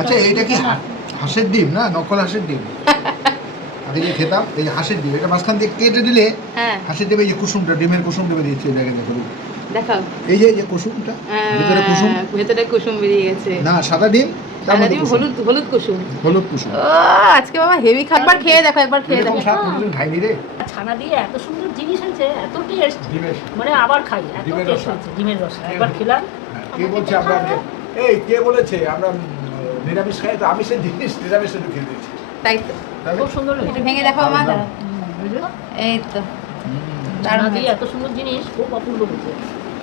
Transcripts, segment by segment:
আচ্ছা এইটা কি হাঁসের ডিম না নকল হাঁসের ডিম? আগে যে খেতাম এই হাঁসের ডিম, এটা মাঝখান দিয়ে কেটে দিলে হাঁসের ডিম, এই যে কুসুমটা, ডিমের কুসুমটা বেরিয়েছে, দেখেন দেখো দেখাও, এই যে কুসুমটা, ভিতরে কুসুম, ভেতরে কুসুম বেরিয়ে গেছে। না সাদা ডিম, তার মধ্যে হলুদ হলুদ কুসুম, হলুদ কুসুম। আজকে বাবা হেভি খাবার, খেয়ে দেখো একবার, খেয়ে দেখো। খাইনি রে, ছানা দিয়ে এত সুন্দর জিনিস আছে, এত টেস্ট, মানে আবার খাই, এত টেস্ট হচ্ছে ডিমের রস। একবার খেলাম। কে বলছে আমরা, এই কে বলেছে আমরা নিরামিষ খাই? তো আমিষের জিনিস নিরামিষে ঢুকিয়ে দিয়েছি, তাই তো খুব সুন্দর একটু ভেঙে দেখো আমার, এই তো ছানা দিয়ে এত সুন্দর জিনিস, খুব অপূর্ব হচ্ছে।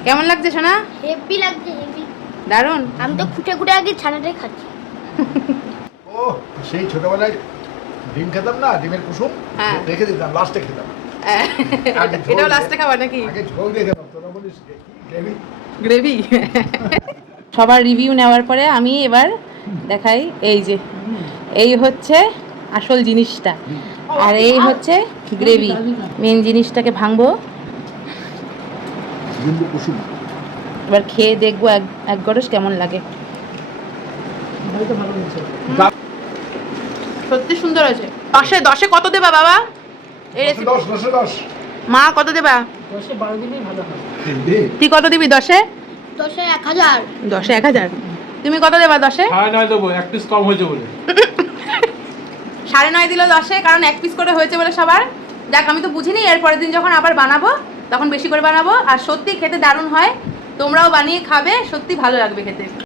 কেমন লাগছে সোনা? হেভি লাগছে, হেভি দারুন। আমি তো খুঁটে খুঁটে আগে ছানাটাই খাচ্ছি। ও সেই ছোটবেলায় ডিম খেতাম না, ডিমের কুসুম রেখে দিতাম, লাস্টে খেতাম। এটাও লাস্টে খাবার নাকি? আগে ঝোল দিয়ে খেতাম, তোরা বলিস গ্রেভি। গ্রেভি। সবার রিভিউ নেওয়ার পরে আমি এবার দেখাই, এই যে এই হচ্ছে আসল জিনিসটা, আর এই হচ্ছে গ্রেভি। মেন জিনিসটাকে ভাঙবো, ডিমের কুসুম এবার খেয়ে দেখবো এক গরস কেমন লাগে। সত্যি সুন্দর আছে। 10-এ কত দেবা বাবা? এই রেসিপি 10 মা কত দেবা? 10-12 দিলেই ভালো হয়। তুই কত দিবি 10-এ? 10-এ 1000। 10-এ 1000। তুমি কত দেবা 10-এ? 9.5 দেবো, এক পিস কম হয়েছে বলে। 9.5 দিল 10-এ, কারণ এক পিস করে হয়েছে বলে সবার। যাক, আমি তো বুঝিনি, এর পরের দিন যখন আবার বানাবো তখন বেশি করে বানাবো। আর সত্যি খেতে দারুণ হয়, তোমরাও বানিয়ে খাবে, সত্যি ভালো লাগবে খেতে।